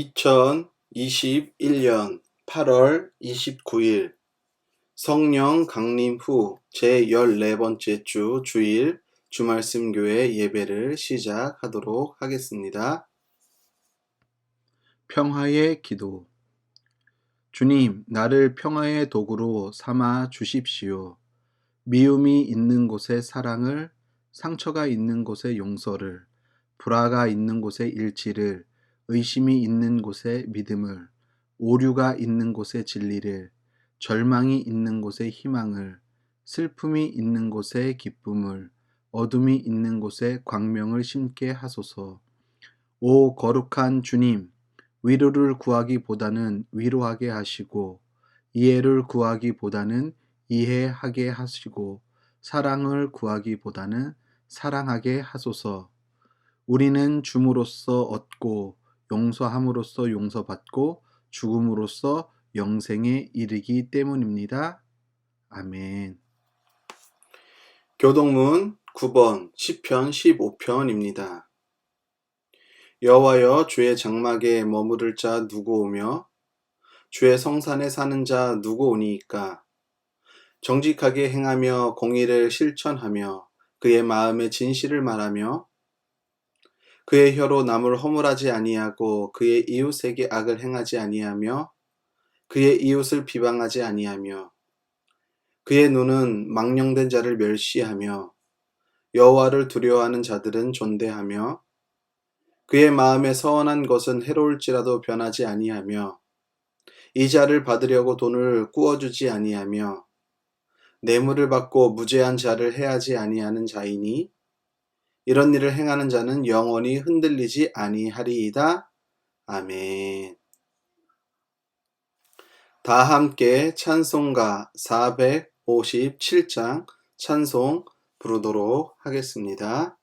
2021년 8월 29일 성령 강림 후 제14번째 주 주일 주말씀교회 예배를 시작하도록 하겠습니다. 평화의 기도. 주님, 나를 평화의 도구로 삼아 주십시오. 미움이 있는 곳에 사랑을, 상처가 있는 곳에 용서를, 불화가 있는 곳에 일치를, 의심이 있는 곳에 믿음을, 오류가 있는 곳에 진리를, 절망이 있는 곳에 희망을, 슬픔이 있는 곳에 기쁨을, 어둠이 있는 곳에 광명을 심게 하소서. 오 거룩한 주님, 위로를 구하기보다는 위로하게 하시고, 이해를 구하기보다는 이해하게 하시고, 사랑을 구하기보다는 사랑하게 하소서. 우리는 줌으로써 얻고, 용서함으로써 용서받고, 죽음으로써 영생에 이르기 때문입니다. 아멘. 교동문 9번 시편 15편입니다. 여호와여, 주의 장막에 머무를 자 누구 오며 주의 성산에 사는 자 누구 오니이까? 정직하게 행하며 공의를 실천하며 그의 마음에 진실을 말하며 그의 혀로 남을 허물하지 아니하고 그의 이웃에게 악을 행하지 아니하며 그의 이웃을 비방하지 아니하며 그의 눈은 망령된 자를 멸시하며 여호와를 두려워하는 자들은 존대하며 그의 마음에 서원한 것은 해로울지라도 변하지 아니하며 이자를 받으려고 돈을 꾸어주지 아니하며 뇌물을 받고 무죄한 자를 해하지 아니하는 자이니 이런 일을 행하는 자는 영원히 흔들리지 아니하리이다. 아멘. 다 함께 찬송가 457장 찬송 부르도록 하겠습니다.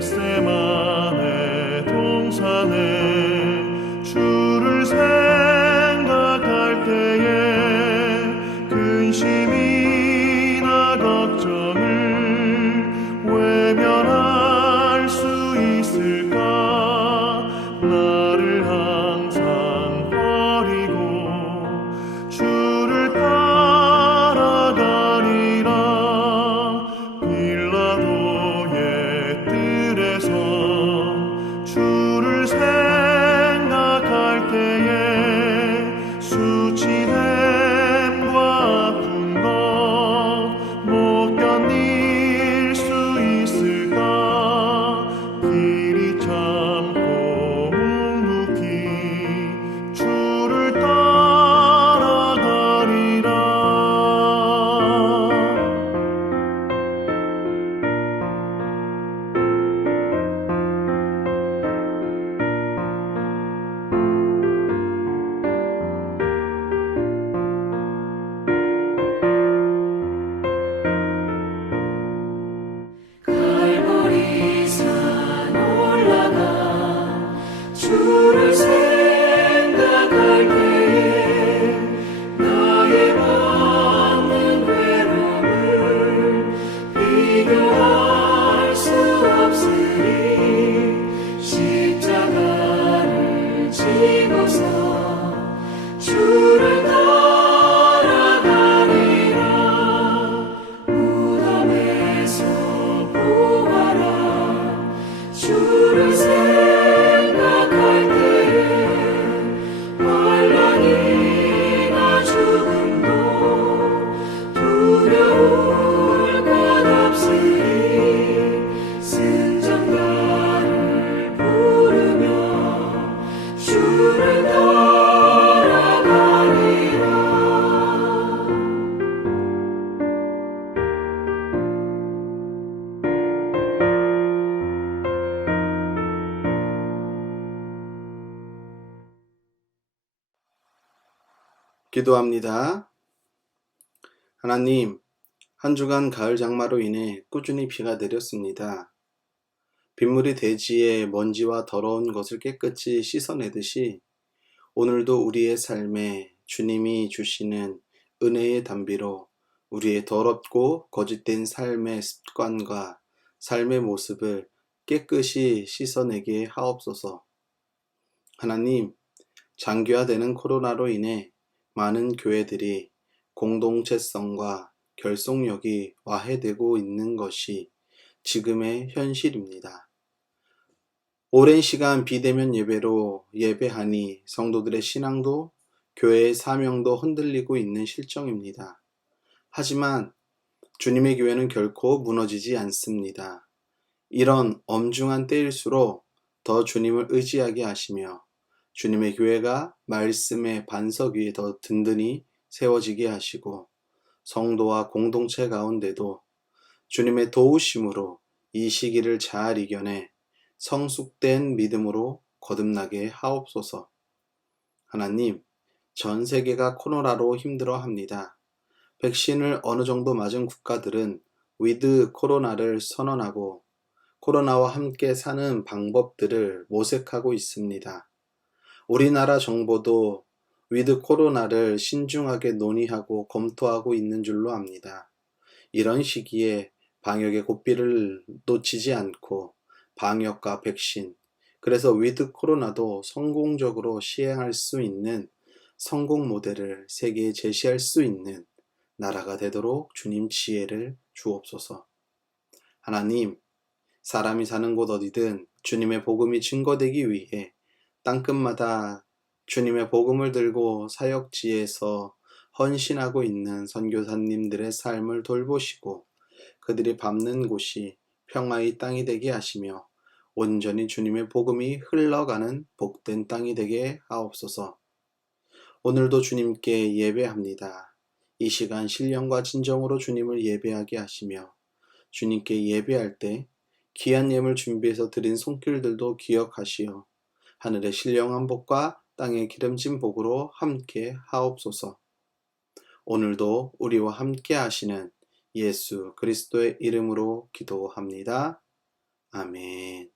겟세마네 동산에 주를 생각할 때에 근심이나 걱정을 외면할 수 있을까? 나를 항상 버리고 주를 따라가리라. 빌라도의 뜰에서 주를 생각할 때에 수치됨과 아픈 것 못 견딜 수 있을까? 길이 참고 묵묵히 주를 따라가리라. 갈보리산 올라가 주를 생각할 때에 나의 받는 괴로움을 비교할 수 없으니 십자가를 지고서 주를 따라가리라. 무덤에서 부활한 주를 생각할 때에 환난이나 죽음도 두려울 것 없으니 승전가를 부르며 주를 따라가리라. 기도합니다. 하나님, 한 주간 가을 장마로 인해 꾸준히 비가 내렸습니다. 빗물이 대지의 먼지와 더러운 것을 깨끗이 씻어내듯이 오늘도 우리의 삶에 주님이 주시는 은혜의 담비로 우리의 더럽고 거짓된 삶의 습관과 삶의 모습을 깨끗이 씻어내게 하옵소서. 하나님, 장기화되는 코로나로 인해 많은 교회들이 공동체성과 결속력이 와해되고 있는 것이 지금의 현실입니다. 오랜 시간 비대면 예배로 예배하니 성도들의 신앙도 교회의 사명도 흔들리고 있는 실정입니다. 하지만 주님의 교회는 결코 무너지지 않습니다. 이런 엄중한 때일수록 더 주님을 의지하게 하시며 주님의 교회가 말씀의 반석 위에 더 든든히 세워지게 하시고 성도와 공동체 가운데도 주님의 도우심으로 이 시기를 잘 이겨내 성숙된 믿음으로 거듭나게 하옵소서. 하나님, 전 세계가 코로나로 힘들어합니다. 백신을 어느 정도 맞은 국가들은 위드 코로나를 선언하고 코로나와 함께 사는 방법들을 모색하고 있습니다. 우리나라 정부도 위드 코로나를 신중하게 논의하고 검토하고 있는 줄로 압니다. 이런 시기에 방역의 고삐를 놓치지 않고 방역과 백신, 그래서 위드 코로나도 성공적으로 시행할 수 있는 성공 모델을 세계에 제시할 수 있는 나라가 되도록 주님 지혜를 주옵소서. 하나님, 사람이 사는 곳 어디든 주님의 복음이 증거되기 위해 땅끝마다 주님의 복음을 들고 사역지에서 헌신하고 있는 선교사님들의 삶을 돌보시고 그들이 밟는 곳이 평화의 땅이 되게 하시며 온전히 주님의 복음이 흘러가는 복된 땅이 되게 하옵소서. 오늘도 주님께 예배합니다. 이 시간 신령과 진정으로 주님을 예배하게 하시며 주님께 예배할 때 귀한 예물 준비해서 드린 손길들도 기억하시어 하늘의 신령한 복과 땅의 기름진 복으로 함께 하옵소서. 오늘도 우리와 함께 하시는 예수 그리스도의 이름으로 기도합니다. 아멘.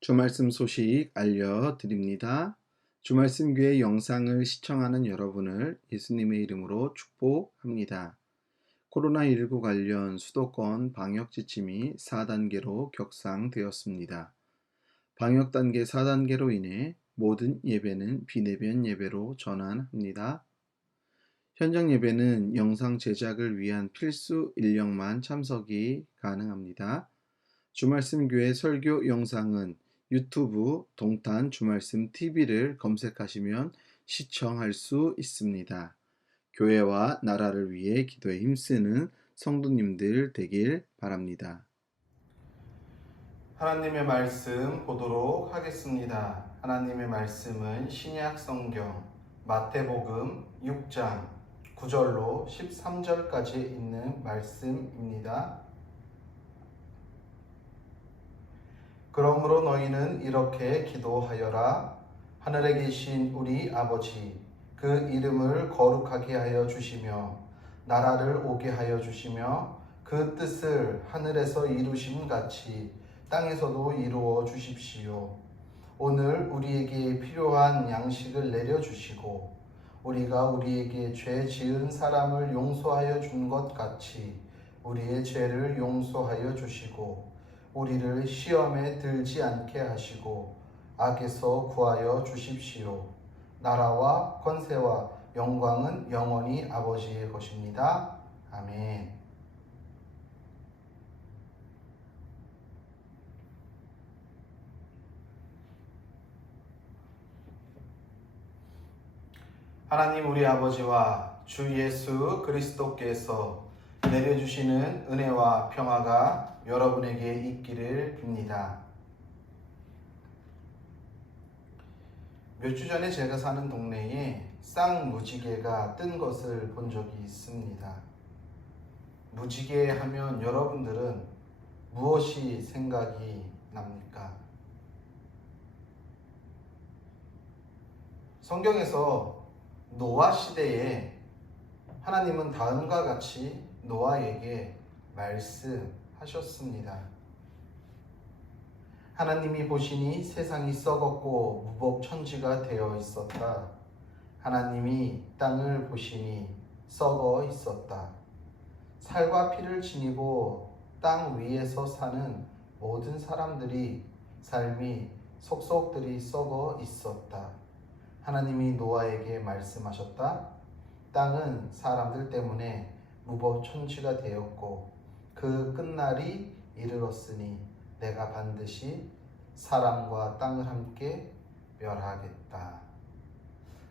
주말씀 소식 알려드립니다. 주말씀 교회 영상을 시청하는 여러분을 예수님의 이름으로 축복합니다. 코로나19 관련 수도권 방역 지침이 4단계로 격상되었습니다. 방역 단계 4단계로 인해 모든 예배는 비대면 예배로 전환합니다. 현장 예배는 영상 제작을 위한 필수 인력만 참석이 가능합니다. 주말씀 교회 설교 영상은 유튜브 동탄 주말씀 TV를 검색하시면 시청할 수 있습니다. 교회와 나라를 위해 기도에 힘쓰는 성도님들 되길 바랍니다. 하나님의 말씀 보도록 하겠습니다. 하나님의 말씀은 신약 성경 마태복음 6장 9절로 13절까지 있는 말씀입니다. 그러므로 너희는 이렇게 기도하여라. 하늘에 계신 우리 아버지, 그 이름을 거룩하게 하여 주시며 나라를 오게 하여 주시며 그 뜻을 하늘에서 이루심 같이 땅에서도 이루어 주십시오. 오늘 우리에게 필요한 양식을 내려주시고 우리가 우리에게 죄 지은 사람을 용서하여 준 것 같이 우리의 죄를 용서하여 주시고 우리를 시험에 들지 않게 하시고 악에서 구하여 주십시오. 나라와 권세와 영광은 영원히 아버지의 것입니다. 아멘. 하나님 우리 아버지와 주 예수 그리스도께서 내려주시는 은혜와 평화가 여러분에게 있기를 빕니다. 몇 주 전에 제가 사는 동네에 쌍무지개가 뜬 것을 본 적이 있습니다. 무지개 하면 여러분들은 무엇이 생각이 납니까? 성경에서 노아 시대에 하나님은 다음과 같이 노아에게 말씀하십니다. 하셨습니다. 하나님이 보시니 세상이 썩었고 무법천지가 되어 있었다. 하나님이 땅을 보시니 썩어 있었다. 살과 피를 지니고 땅 위에서 사는 모든 사람들이 삶이 속속들이 썩어 있었다. 하나님이 노아에게 말씀하셨다. 땅은 사람들 때문에 무법천지가 되었고 그 끝날이 이르렀으니 내가 반드시 사람과 땅을 함께 멸하겠다.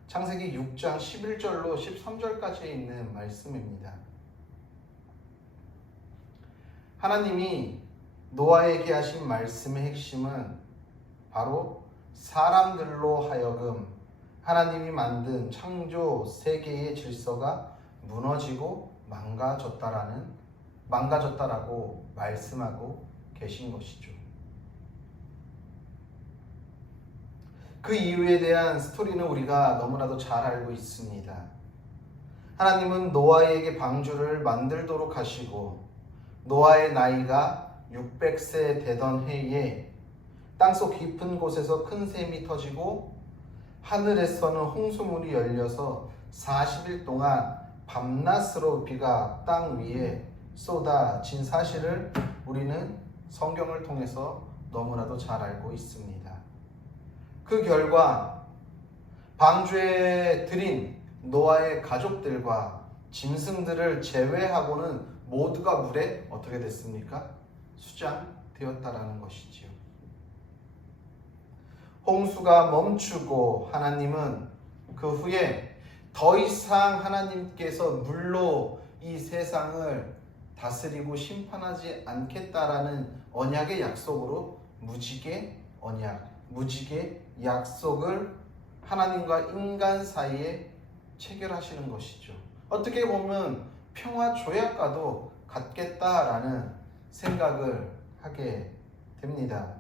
창세기 6장 11절로 13절까지 있는 말씀입니다. 하나님이 노아에게 하신 말씀의 핵심은 바로 사람들로 하여금 하나님이 만든 창조 세계의 질서가 무너지고 망가졌다라고 말씀하고 계신 것이죠. 그 이유에 대한 스토리는 우리가 너무나도 잘 알고 있습니다. 하나님은 노아에게 방주를 만들도록 하시고 노아의 나이가 600세 되던 해에 땅속 깊은 곳에서 큰 샘이 터지고 하늘에서는 홍수문이 열려서 40일 동안 밤낮으로 비가 땅 위에 쏟아진 사실을 우리는 성경을 통해서 너무나도 잘 알고 있습니다. 그 결과 방주에 들인 노아의 가족들과 짐승들을 제외하고는 모두가 물에 어떻게 됐습니까? 수장되었다라는 것이지요. 홍수가 멈추고 하나님은 그 후에 더 이상 하나님께서 물로 이 세상을 다스리고 심판하지 않겠다라는 언약의 약속으로 무지개 약속을 하나님과 인간 사이에 체결하시는 것이죠. 어떻게 보면 평화 조약과도 같겠다라는 생각을 하게 됩니다.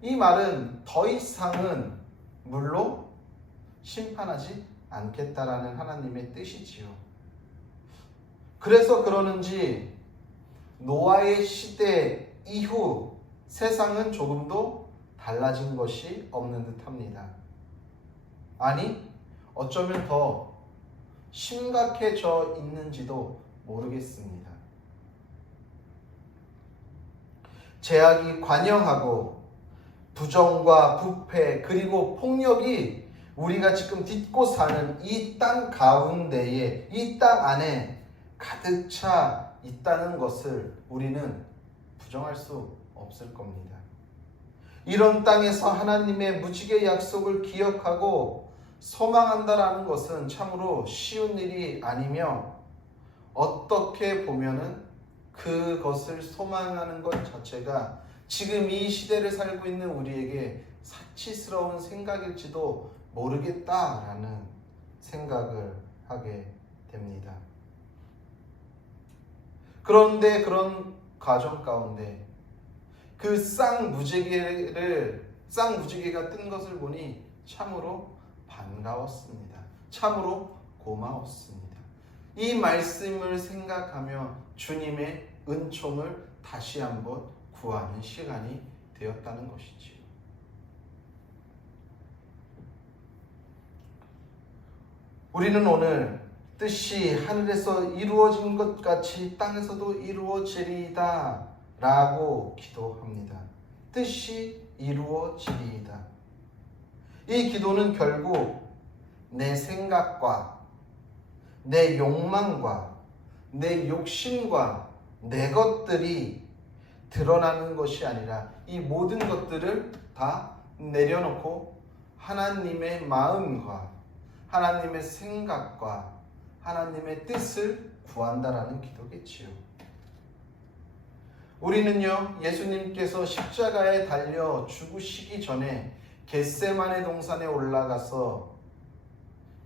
이 말은 더 이상은 물로 심판하지 않겠다라는 하나님의 뜻이지요. 그래서 그러는지 노아의 시대 이후 세상은 조금도 달라진 것이 없는 듯합니다. 아니, 어쩌면 더 심각해져 있는지도 모르겠습니다. 제약이 관영하고 부정과 부패 그리고 폭력이 우리가 지금 딛고 사는 이 땅 가운데에, 이 땅 안에 가득 차 있다는 것을 우리는 부정할 수 없을 겁니다. 이런 땅에서 하나님의 무지개 약속을 기억하고 소망한다라는 것은 참으로 쉬운 일이 아니며, 어떻게 보면은 그것을 소망하는 것 자체가 지금 이 시대를 살고 있는 우리에게 사치스러운 생각일지도 모르겠다라는 생각을 하게 됩니다. 그런데 그런 과정 가운데 그 쌍무지개가 뜬 것을 보니 참으로 반가웠습니다. 참으로 고마웠습니다. 이 말씀을 생각하며 주님의 은총을 다시 한번 구하는 시간이 되었다는 것이지요. 우리는 오늘 뜻이 하늘에서 이루어진 것 같이 땅에서도 이루어지리이다 라고 기도합니다. 뜻이 이루어지리이다. 이 기도는 결국 내 생각과 내 욕망과 내 욕심과 내 것들이 드러나는 것이 아니라 이 모든 것들을 다 내려놓고 하나님의 마음과 하나님의 생각과 하나님의 뜻을 구한다라는 기도겠지요. 우리는요, 예수님께서 십자가에 달려 죽으시기 전에 겟세마네 동산에 올라가서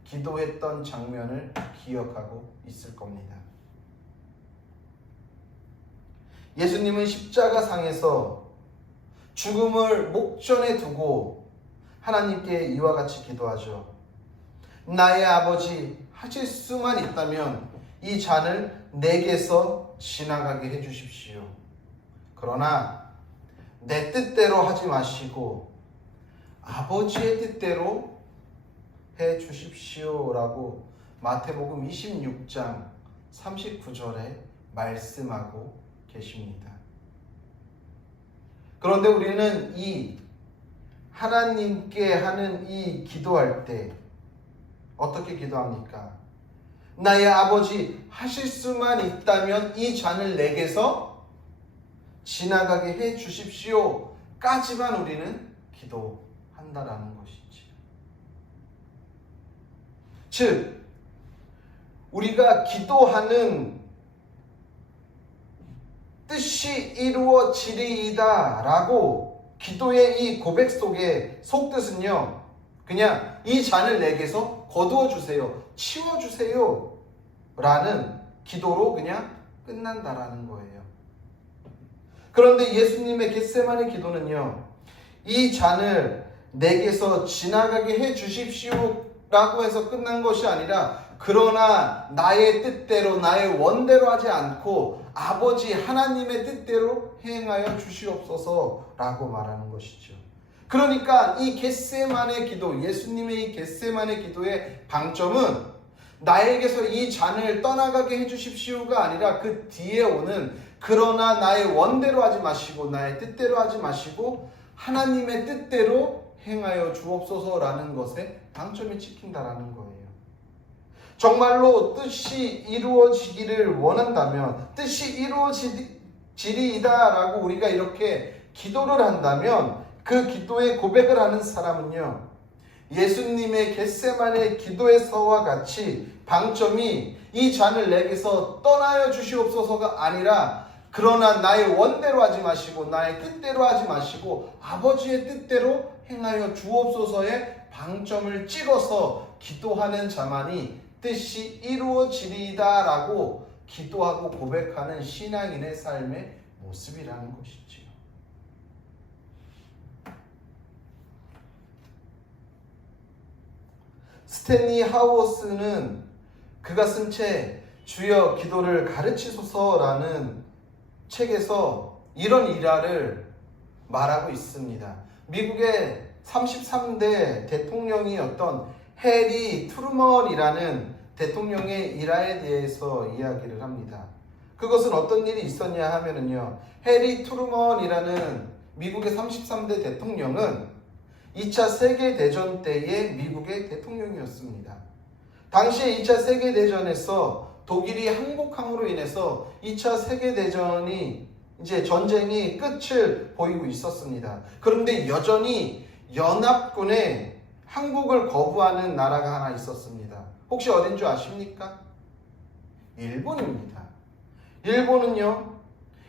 기도했던 장면을 기억하고 있을 겁니다. 예수님은 십자가상에서 죽음을 목전에 두고 하나님께 이와 같이 기도하죠. 나의 아버지, 하실 수만 있다면 이 잔을 내게서 지나가게 해주십시오. 그러나 내 뜻대로 하지 마시고 아버지의 뜻대로 해주십시오 라고 마태복음 26장 39절에 말씀하고 계십니다. 그런데 우리는 이 하나님께 하는 이 기도할 때 어떻게 기도합니까? 나의 아버지, 하실 수만 있다면 이 잔을 내게서 지나가게 해 주십시오 까지만 우리는 기도한다라는 것이지. 즉 우리가 기도하는 뜻이 이루어지리이다 라고 기도의 이 고백 속에 속뜻은요, 그냥 이 잔을 내게서 거두어 주세요, 치워 주세요 라는 기도로 그냥 끝난다라는 거예요. 그런데 예수님의 겟세마네 기도는요, 이 잔을 내게서 지나가게 해 주십시오 라고 해서 끝난 것이 아니라, 그러나 나의 뜻대로 나의 원대로 하지 않고 아버지 하나님의 뜻대로 행하여 주시옵소서 라고 말하는 것이죠. 그러니까 이 겟세마네 기도, 예수님의 이 겟세마네 기도의 방점은 나에게서 이 잔을 떠나가게 해주십시오가 아니라 그 뒤에 오는, 그러나 나의 원대로 하지 마시고 나의 뜻대로 하지 마시고 하나님의 뜻대로 행하여 주옵소서라는 것에 방점이 찍힌다라는 거예요. 정말로 뜻이 이루어지기를 원한다면, 뜻이 이루어지리이다라고 우리가 이렇게 기도를 한다면, 그 기도의 고백을 하는 사람은요, 예수님의 겟세마네 기도에서와 같이 방점이 이 잔을 내게서 떠나여 주시옵소서가 아니라, 그러나 나의 원대로 하지 마시고 나의 뜻대로 하지 마시고 아버지의 뜻대로 행하여 주옵소서의 방점을 찍어서 기도하는 자만이 뜻이 이루어지리이다 라고 기도하고 고백하는 신앙인의 삶의 모습이라는 것이지요. 스탠리 하우어스는 그가 쓴 책 주여 기도를 가르치소서라는 책에서 이런 일화를 말하고 있습니다. 미국의 33대 대통령이었던 해리 트루먼이라는 대통령의 일화에 대해서 이야기를 합니다. 그것은 어떤 일이 있었냐 하면은요, 해리 트루먼이라는 미국의 33대 대통령은 2차 세계대전 때의 미국의 대통령이었습니다. 당시에 2차 세계대전에서 독일이 항복함으로 인해서 2차 세계대전이 이제 전쟁이 끝을 보이고 있었습니다. 그런데 여전히 연합군의 항복을 거부하는 나라가 하나 있었습니다. 혹시 어딘 줄 아십니까? 일본입니다. 일본은요,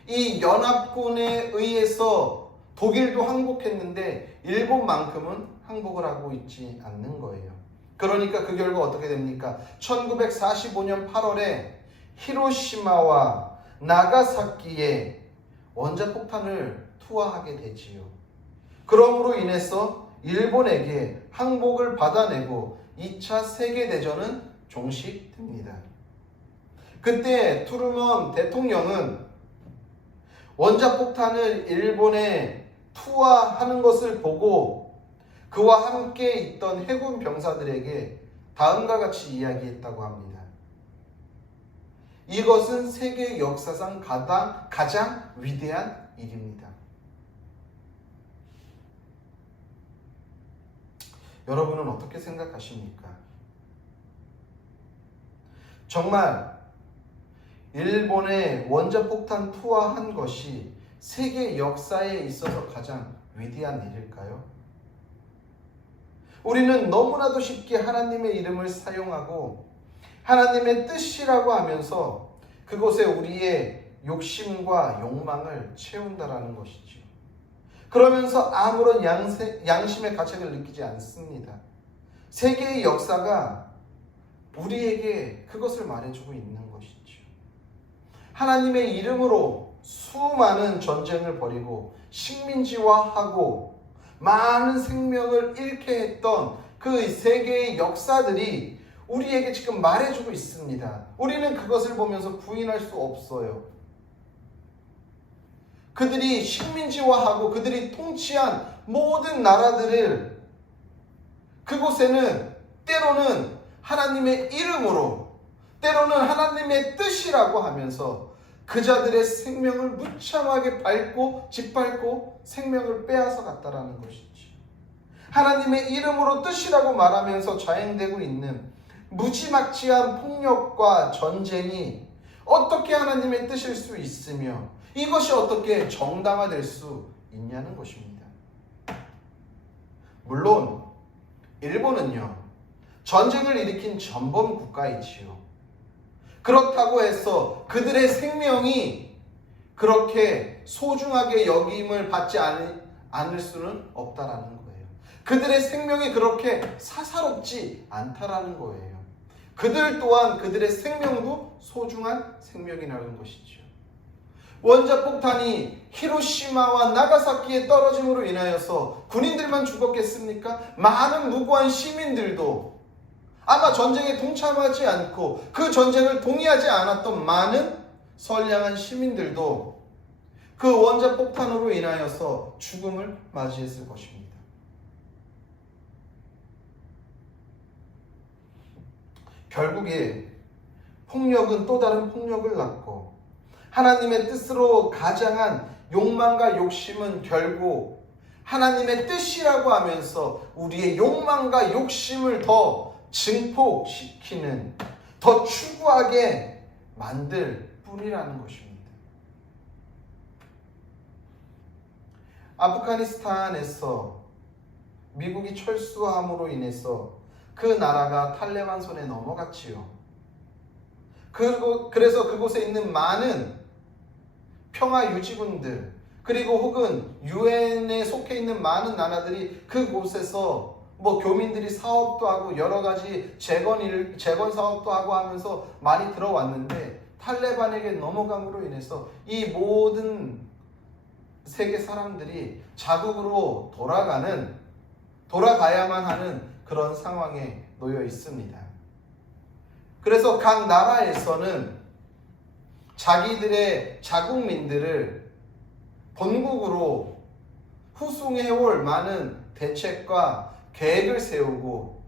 이 연합군에 의해서 독일도 항복했는데 일본만큼은 항복을 하고 있지 않는 거예요. 그러니까 그 결과 어떻게 됩니까? 1945년 8월에 히로시마와 나가사키에 원자폭탄을 투하하게 되지요. 그러므로 인해서 일본에게 항복을 받아내고 2차 세계대전은 종식됩니다. 그때 트루먼 대통령은 원자폭탄을 일본에 투하하는 것을 보고 그와 함께 있던 해군 병사들에게 다음과 같이 이야기했다고 합니다. 이것은 세계 역사상 가장 위대한 일입니다. 여러분은 어떻게 생각하십니까? 정말 일본의 원자폭탄 투하한 것이 세계 역사에 있어서 가장 위대한 일일까요? 우리는 너무나도 쉽게 하나님의 이름을 사용하고 하나님의 뜻이라고 하면서 그곳에 우리의 욕심과 욕망을 채운다라는 것이죠. 그러면서 아무런 양심의 가책을 느끼지 않습니다. 세계의 역사가 우리에게 그것을 말해주고 있는 것이죠. 하나님의 이름으로 수많은 전쟁을 벌이고 식민지화하고 많은 생명을 잃게 했던 그 세계의 역사들이 우리에게 지금 말해주고 있습니다. 우리는 그것을 보면서 부인할 수 없어요. 그들이 식민지화하고 그들이 통치한 모든 나라들을 그곳에는 때로는 하나님의 이름으로, 때로는 하나님의 뜻이라고 하면서 그 자들의 생명을 무참하게 밟고 짓밟고 생명을 빼앗아 갔다라는 것이죠. 하나님의 이름으로 뜻이라고 말하면서 자행되고 있는 무지막지한 폭력과 전쟁이 어떻게 하나님의 뜻일 수 있으며 이것이 어떻게 정당화될 수 있냐는 것입니다. 물론 일본은요, 전쟁을 일으킨 전범 국가이지요. 그렇다고 해서 그들의 생명이 그렇게 소중하게 여김을 받지 않을 수는 없다라는 거예요. 그들의 생명이 그렇게 사사롭지 않다라는 거예요. 그들 또한 그들의 생명도 소중한 생명이라는 것이죠. 원자폭탄이 히로시마와 나가사키에 떨어짐으로 인하여서 군인들만 죽었겠습니까? 많은 무고한 시민들도, 아마 전쟁에 동참하지 않고 그 전쟁을 동의하지 않았던 많은 선량한 시민들도 그 원자폭탄으로 인하여서 죽음을 맞이했을 것입니다. 결국에 폭력은 또 다른 폭력을 낳고 하나님의 뜻으로 가장한 욕망과 욕심은 결국 하나님의 뜻이라고 하면서 우리의 욕망과 욕심을 더 증폭시키는, 더 추구하게 만들 뿐이라는 것입니다. 아프가니스탄에서 미국이 철수함으로 인해서 그 나라가 탈레반 손에 넘어갔지요. 그래서 그곳에 있는 많은 평화 유지군들, 그리고 혹은 유엔에 속해 있는 많은 나라들이 그곳에서 교민들이 사업도 하고 여러 가지 재건 사업도 하고 하면서 많이 들어왔는데, 탈레반에게 넘어감으로 인해서 이 모든 세계 사람들이 자국으로 돌아가야만 하는 그런 상황에 놓여 있습니다. 그래서 각 나라에서는 자기들의 자국민들을 본국으로 후송해올 많은 대책과 계획을 세우고,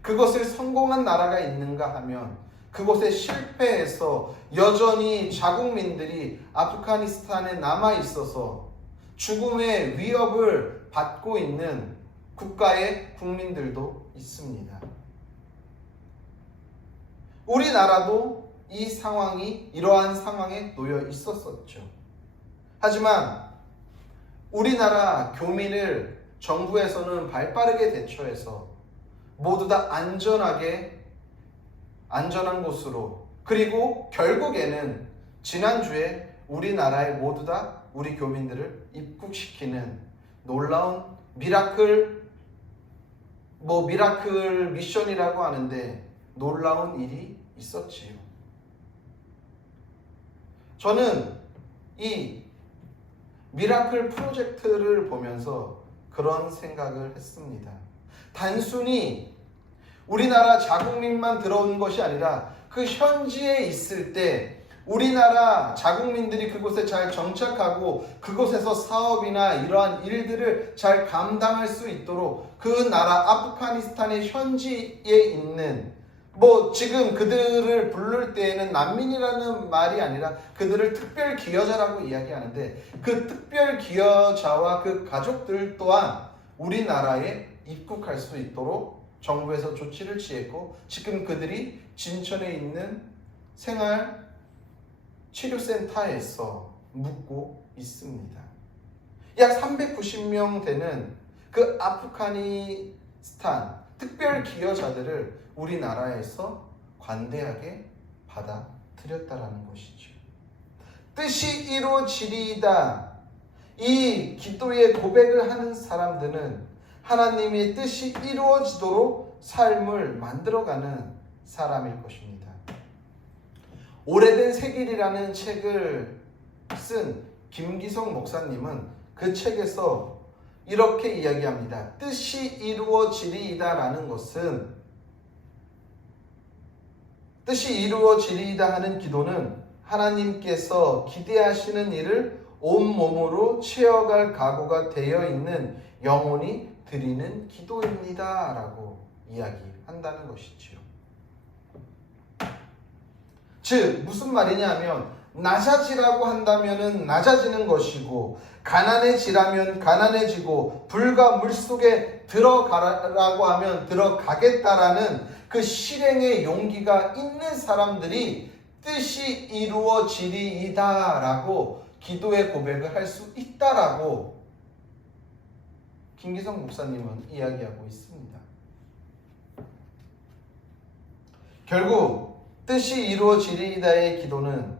그것을 성공한 나라가 있는가 하면 그곳에 실패해서 여전히 자국민들이 아프가니스탄에 남아 있어서 죽음의 위협을 받고 있는 국가의 국민들도 있습니다. 우리나라도 이러한 상황에 놓여 있었었죠. 하지만 우리나라 교민을 정부에서는 발빠르게 대처해서 모두 다 안전한 곳으로, 그리고 결국에는 지난주에 우리나라에 모두 다 우리 교민들을 입국시키는 놀라운 미라클 미션이라고 하는데 놀라운 일이 있었지요. 저는 이 미라클 프로젝트를 보면서 그런 생각을 했습니다. 단순히 우리나라 자국민만 들어온 것이 아니라 그 현지에 있을 때 우리나라 자국민들이 그곳에 잘 정착하고 그곳에서 사업이나 이러한 일들을 잘 감당할 수 있도록 그 나라 아프가니스탄의 현지에 있는, 지금 그들을 부를 때에는 난민이라는 말이 아니라 그들을 특별 기여자라고 이야기하는데, 그 특별 기여자와 그 가족들 또한 우리나라에 입국할 수 있도록 정부에서 조치를 취했고, 지금 그들이 진천에 있는 생활 치료센터에서 묵고 있습니다. 약 390명 되는 그 아프가니스탄 특별 기여자들을 우리나라에서 관대하게 받아들였다라는 것이죠. 뜻이 이루어지리이다. 이 기도의 고백을 하는 사람들은 하나님의 뜻이 이루어지도록 삶을 만들어가는 사람일 것입니다. 오래된 세길이라는 책을 쓴 김기성 목사님은 그 책에서 이렇게 이야기합니다. 뜻이 이루어지리이다라는 것은 뜻이 이루어지리이다 하는 기도는 하나님께서 기대하시는 일을 온몸으로 채워갈 각오가 되어 있는 영혼이 드리는 기도입니다 라고 이야기한다는 것이지요. 즉 무슨 말이냐 하면 낮아지라고 한다면 낮아지는 것이고 가난해지라면 가난해지고 불과 물속에 들어가라고 하면 들어가겠다라는 그 실행의 용기가 있는 사람들이 뜻이 이루어지리이다 라고 기도의 고백을 할 수 있다라고 김기성 목사님은 이야기하고 있습니다. 결국 뜻이 이루어지리이다의 기도는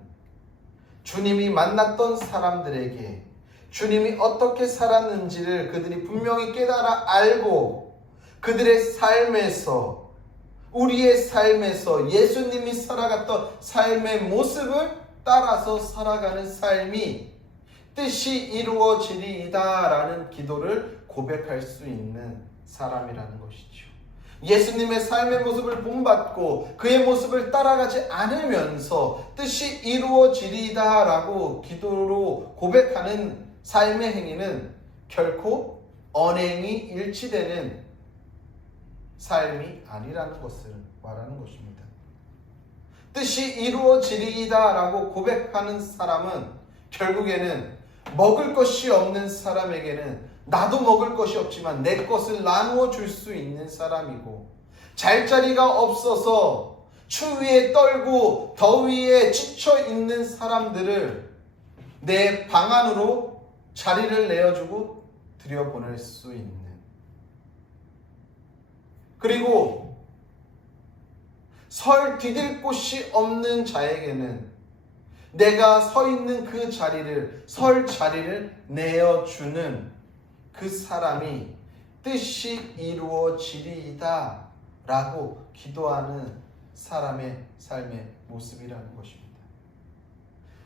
주님이 만났던 사람들에게 주님이 어떻게 살았는지를 그들이 분명히 깨달아 알고 그들의 삶에서 우리의 삶에서 예수님이 살아갔던 삶의 모습을 따라서 살아가는 삶이 뜻이 이루어지리이다 라는 기도를 고백할 수 있는 사람이라는 것이죠. 예수님의 삶의 모습을 본받고 그의 모습을 따라가지 않으면서 뜻이 이루어지리이다 라고 기도로 고백하는 삶의 행위는 결코 언행이 일치되는 삶이 아니라는 것을 말하는 것입니다. 뜻이 이루어지리이다 라고 고백하는 사람은 결국에는 먹을 것이 없는 사람에게는 나도 먹을 것이 없지만 내 것을 나누어 줄 수 있는 사람이고 잘자리가 없어서 추위에 떨고 더위에 지쳐 있는 사람들을 내 방 안으로 자리를 내어주고 들여보낼 수 있는 그리고 설 디딜 곳이 없는 자에게는 내가 서 있는 그 자리를 설 자리를 내어주는 그 사람이 뜻이 이루어지리이다 라고 기도하는 사람의 삶의 모습이라는 것입니다.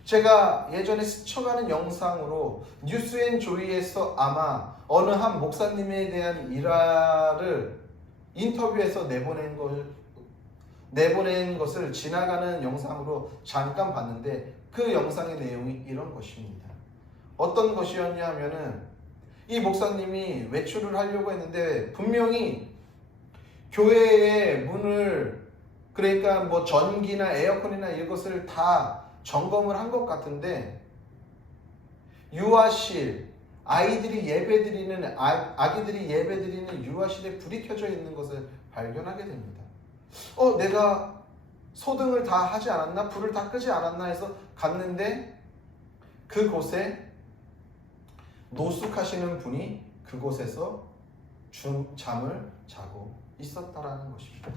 제가 예전에 스쳐가는 영상으로 뉴스앤조이에서 아마 어느 한 목사님에 대한 일화를 인터뷰에서 내보낸 것을 지나가는 영상으로 잠깐 봤는데 그 영상의 내용이 이런 것입니다. 어떤 것이었냐 하면은 이 목사님이 외출을 하려고 했는데 분명히 교회의 문을 그러니까 뭐 전기나 에어컨이나 이것을 다 점검을 한 것 같은데 유아실 아기들이 예배드리는 유아실에 불이 켜져 있는 것을 발견하게 됩니다. 내가 소등을 다 하지 않았나? 불을 다 끄지 않았나 해서 갔는데 그곳에 노숙하시는 분이 그곳에서 잠을 자고 있었다라는 것입니다.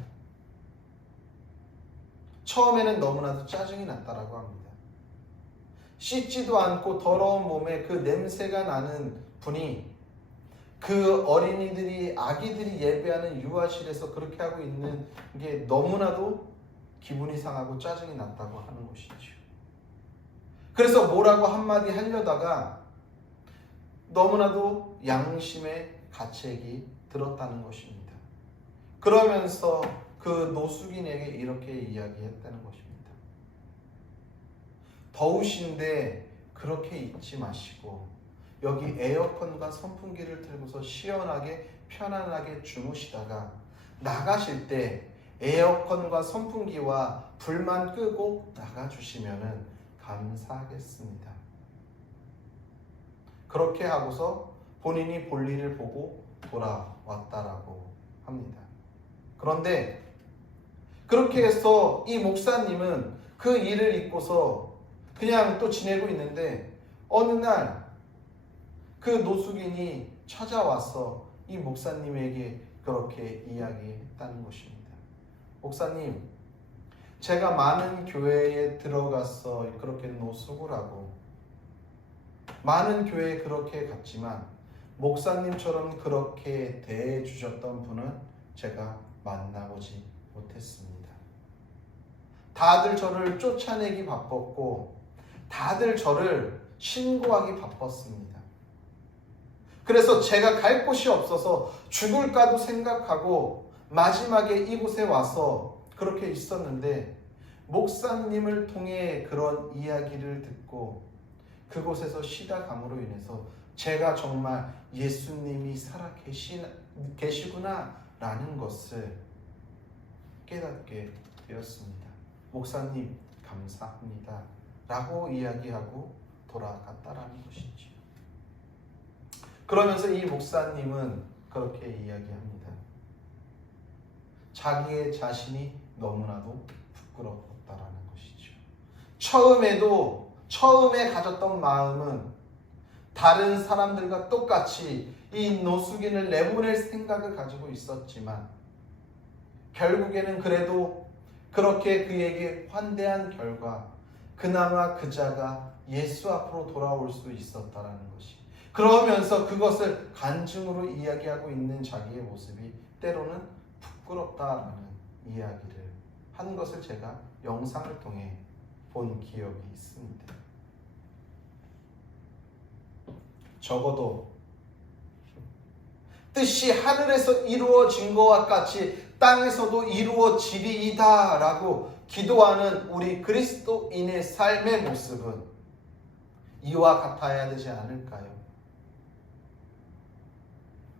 처음에는 너무나도 짜증이 났다라고 합니다. 씻지도 않고 더러운 몸에 그 냄새가 나는 분이 그 어린이들이 아기들이 예배하는 유아실에서 그렇게 하고 있는 게 너무나도 기분이 상하고 짜증이 났다고 하는 것이죠. 그래서 뭐라고 한마디 하려다가 너무나도 양심의 가책이 들었다는 것입니다. 그러면서 그 노숙인에게 이렇게 이야기했다는 것입니다. 더우신데 그렇게 있지 마시고 여기 에어컨과 선풍기를 틀고서 시원하게 편안하게 주무시다가 나가실 때 에어컨과 선풍기와 불만 끄고 나가주시면 감사하겠습니다. 그렇게 하고서 본인이 볼일을 보고 돌아왔다라고 합니다. 그런데 그렇게 해서 이 목사님은 그 일을 잊고서 그냥 또 지내고 있는데 어느 날 그 노숙인이 찾아와서 이 목사님에게 그렇게 이야기했다는 것입니다. 목사님, 제가 많은 교회에 들어가서 그렇게 노숙을 하고 많은 교회에 그렇게 갔지만 목사님처럼 그렇게 대해주셨던 분은 제가 만나보지 못했습니다. 다들 저를 쫓아내기 바빴고 다들 저를 신고하기 바빴습니다. 그래서 제가 갈 곳이 없어서 죽을까도 생각하고 마지막에 이곳에 와서 그렇게 있었는데 목사님을 통해 그런 이야기를 듣고 그곳에서 쉬다 감으로 인해서 제가 정말 예수님이 살아 계시구나 라는 것을 깨닫게 되었습니다. 목사님 감사합니다 라고 이야기하고 돌아갔다라는 것이죠. 그러면서 이 목사님은 그렇게 이야기합니다. 자기의 자신이 너무나도 부끄럽다라는 것이죠. 처음에 가졌던 마음은 다른 사람들과 똑같이 이 노숙인을 내보낼 생각을 가지고 있었지만 결국에는 그래도 그렇게 그에게 환대한 결과 그나마 그자가 예수 앞으로 돌아올 수 있었다라는 것이, 그러면서 그것을 간증으로 이야기하고 있는 자기의 모습이 때로는 부끄럽다라는 이야기를 한 것을 제가 영상을 통해 본 기억이 있습니다. 적어도 뜻이 하늘에서 이루어진 것과 같이 땅에서도 이루어지리이다 라고 기도하는 우리 그리스도인의 삶의 모습은 이와 같아야 되지 않을까요?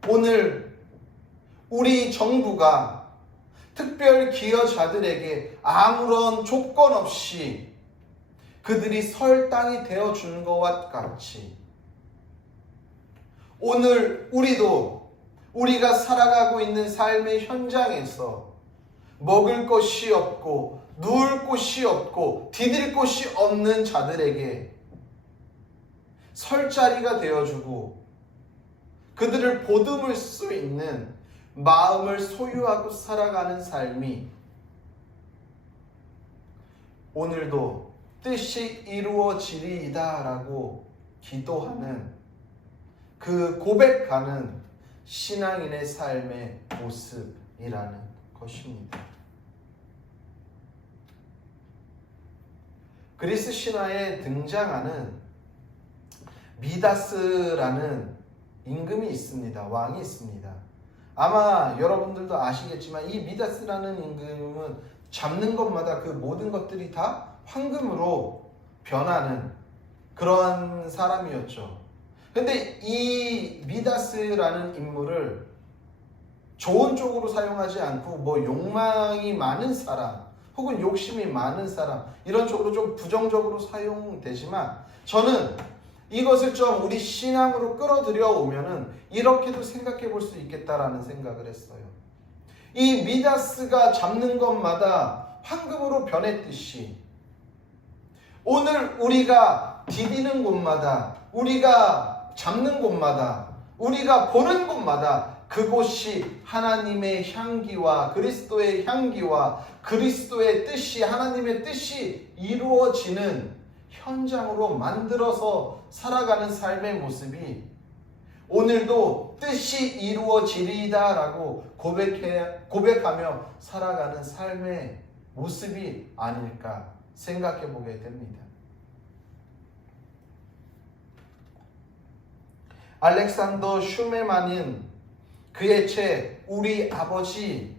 오늘 우리 정부가 특별 기여자들에게 아무런 조건 없이 그들이 설 땅이 되어준 것과 같이 오늘 우리가 살아가고 있는 삶의 현장에서 먹을 것이 없고 누울 곳이 없고 디딜 곳이 없는 자들에게 설 자리가 되어주고 그들을 보듬을 수 있는 마음을 소유하고 살아가는 삶이 오늘도 뜻이 이루어지리이다 라고 기도하는, 그 고백하는 신앙인의 삶의 모습이라는 것입니다. 그리스 신화에 등장하는 미다스라는 임금이 있습니다. 왕이 있습니다. 아마 여러분들도 아시겠지만 이 미다스라는 임금은 잡는 것마다 그 모든 것들이 다 황금으로 변하는 그런 사람이었죠. 근데 이 미다스라는 인물을 좋은 쪽으로 사용하지 않고 욕망이 많은 사람 혹은 욕심이 많은 사람 이런 쪽으로 좀 부정적으로 사용되지만, 저는 이것을 좀 우리 신앙으로 끌어들여 오면은 이렇게도 생각해 볼 수 있겠다라는 생각을 했어요. 이 미다스가 잡는 것마다 황금으로 변했듯이 오늘 우리가 디디는 곳마다, 우리가 잡는 곳마다, 우리가 보는 곳마다 그곳이 하나님의 향기와 그리스도의 향기와 그리스도의 뜻이, 하나님의 뜻이 이루어지는 현장으로 만들어서 살아가는 삶의 모습이 오늘도 뜻이 이루어지리이다 라고 고백하며 살아가는 삶의 모습이 아닐까 생각해 보게 됩니다. 알렉산더 슈메만은 그의 책 우리 아버지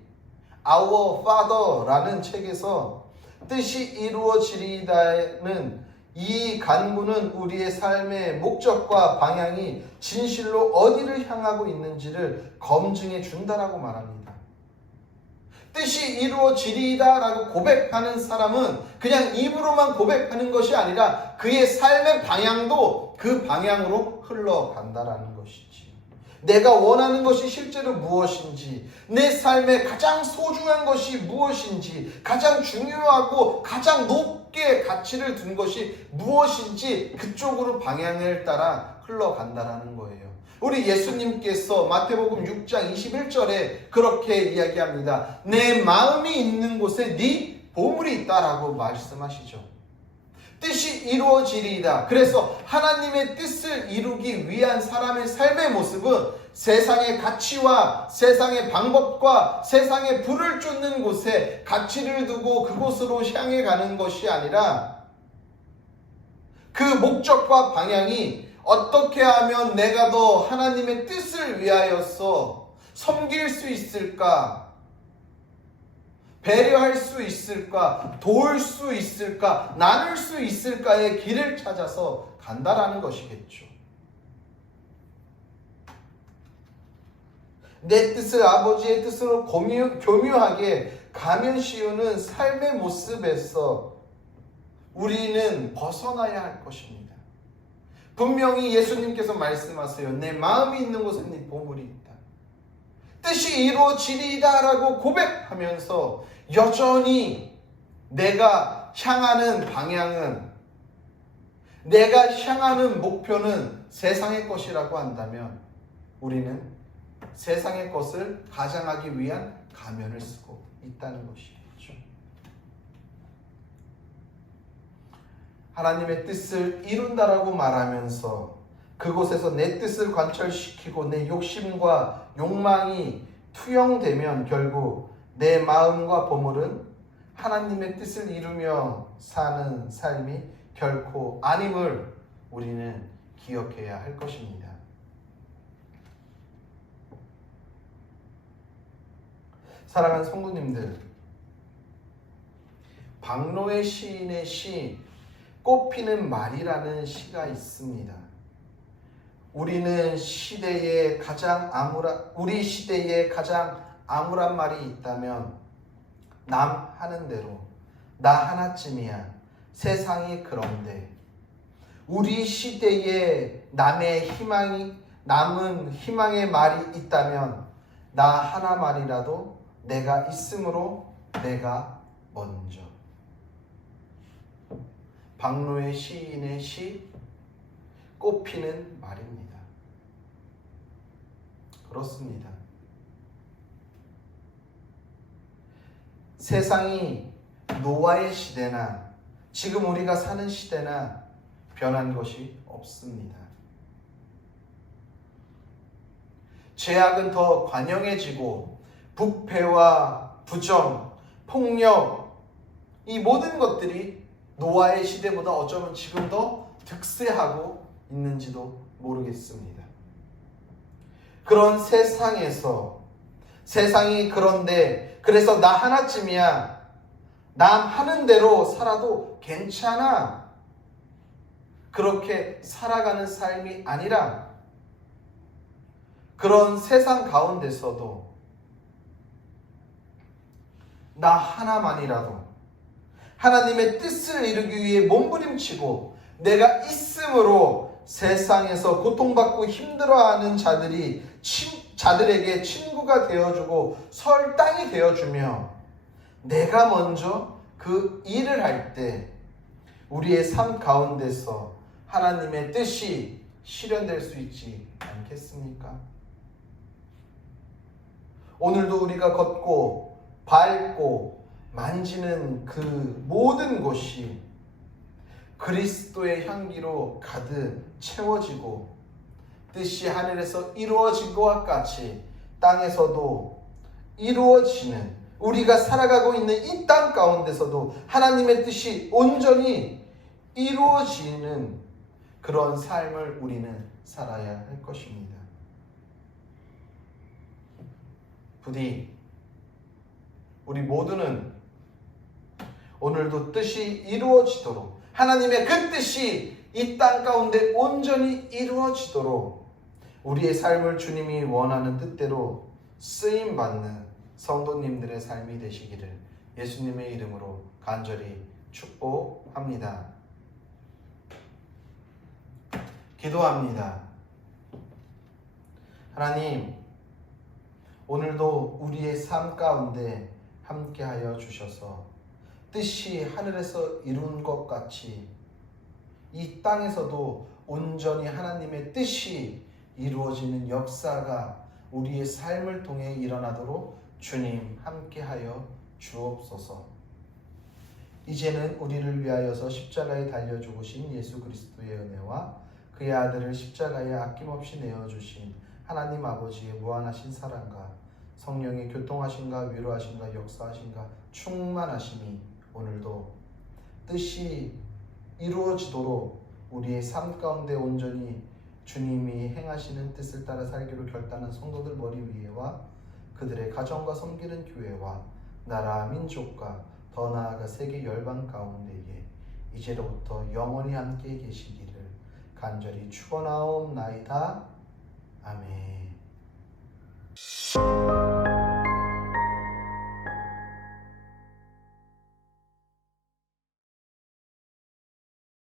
Our Father라는 책에서 뜻이 이루어지리이다는 이 간구는 우리의 삶의 목적과 방향이 진실로 어디를 향하고 있는지를 검증해 준다라고 말합니다. 뜻이 이루어지리이다라고 고백하는 사람은 그냥 입으로만 고백하는 것이 아니라 그의 삶의 방향도 그 방향으로 흘러간다라는 것이지. 내가 원하는 것이 실제로 무엇인지, 내 삶에 가장 소중한 것이 무엇인지, 가장 중요하고 가장 높게 가치를 둔 것이 무엇인지 그쪽으로 방향을 따라 흘러간다라는 거예요. 우리 예수님께서 마태복음 6장 21절에 그렇게 이야기합니다. 내 마음이 있는 곳에 네 보물이 있다라고 말씀하시죠. 뜻이 이루어지리이다. 그래서 하나님의 뜻을 이루기 위한 사람의 삶의 모습은 세상의 가치와 세상의 방법과 세상의 불을 쫓는 곳에 가치를 두고 그곳으로 향해 가는 것이 아니라 그 목적과 방향이 어떻게 하면 내가 더 하나님의 뜻을 위하여서 섬길 수 있을까? 배려할 수 있을까? 도울 수 있을까? 나눌 수 있을까의 길을 찾아서 간다라는 것이겠죠. 내 뜻을 아버지의 뜻으로 교묘하게 가면 씌우는 삶의 모습에서 우리는 벗어나야 할 것입니다. 분명히 예수님께서 말씀하세요. 내 마음이 있는 곳에 네 보물이 있다. 뜻이 이루어지리이다 라고 고백하면서 여전히 내가 향하는 방향은, 내가 향하는 목표는 세상의 것이라고 한다면 우리는 세상의 것을 가장하기 위한 가면을 쓰고 있다는 것이겠죠. 하나님의 뜻을 이룬다라고 말하면서 그곳에서 내 뜻을 관철시키고 내 욕심과 욕망이 투영되면 결국 내 마음과 보물은 하나님의 뜻을 이루며 사는 삶이 결코 아님을 우리는 기억해야 할 것입니다. 사랑하는 성도님들, 박노해 시인의 시 꽃피는 말이라는 시가 있습니다. 우리 시대에 가장 암울한 말이 있다면 남 하는 대로 나 하나쯤이야 세상이 그런데, 우리 시대에 남은 희망의 말이 있다면 나 하나만이라도 내가 있으므로 내가 먼저. 박노해 시인의 시 꽃피는 말입니다. 그렇습니다. 세상이 노아의 시대나 지금 우리가 사는 시대나 변한 것이 없습니다. 죄악은 더 관영해지고 부패와 부정, 폭력, 이 모든 것들이 노아의 시대보다 어쩌면 지금 더 득세하고 있는지도 모르겠습니다. 그런 세상에서, 세상이 그런데 그래서 나 하나쯤이야, 남 하는 대로 살아도 괜찮아, 그렇게 살아가는 삶이 아니라 그런 세상 가운데서도 나 하나만이라도 하나님의 뜻을 이루기 위해 몸부림치고 내가 있음으로 세상에서 고통받고 힘들어하는 자들에게 친구가 되어주고 설당이 되어주며 내가 먼저 그 일을 할 때 우리의 삶 가운데서 하나님의 뜻이 실현될 수 있지 않겠습니까? 오늘도 우리가 걷고 밟고 만지는 그 모든 곳이 그리스도의 향기로 가득 채워지고 뜻이 하늘에서 이루어진 것과 같이 땅에서도 이루어지는, 우리가 살아가고 있는 이 땅 가운데서도 하나님의 뜻이 온전히 이루어지는 그런 삶을 우리는 살아야 할 것입니다. 부디 우리 모두는 오늘도 뜻이 이루어지도록, 하나님의 그 뜻이 이 땅 가운데 온전히 이루어지도록 우리의 삶을 주님이 원하는 뜻대로 쓰임받는 성도님들의 삶이 되시기를 예수님의 이름으로 간절히 축복합니다. 기도합니다. 하나님, 오늘도 우리의 삶 가운데 함께하여 주셔서 뜻이 하늘에서 이룬 것 같이 이 땅에서도 온전히 하나님의 뜻이 이루어지는 역사가 우리의 삶을 통해 일어나도록 주님 함께하여 주옵소서. 이제는 우리를 위하여서 십자가에 달려 죽으신 예수 그리스도의 은혜와 그의 아들을 십자가에 아낌없이 내어주신 하나님 아버지의 무한하신 사랑과 성령의 교통하심과 위로하심과 역사하심과 충만하심이 오늘도 뜻이 이루어지도록 우리의 삶 가운데 온전히 주님이 행하시는 뜻을 따라 살기로 결단한 성도들 머리 위에와 그들의 가정과 섬기는 교회와 나라 민족과 더 나아가 세계 열방 가운데에 이제로부터 영원히 함께 계시기를 간절히 축원하옵나이다. 아멘.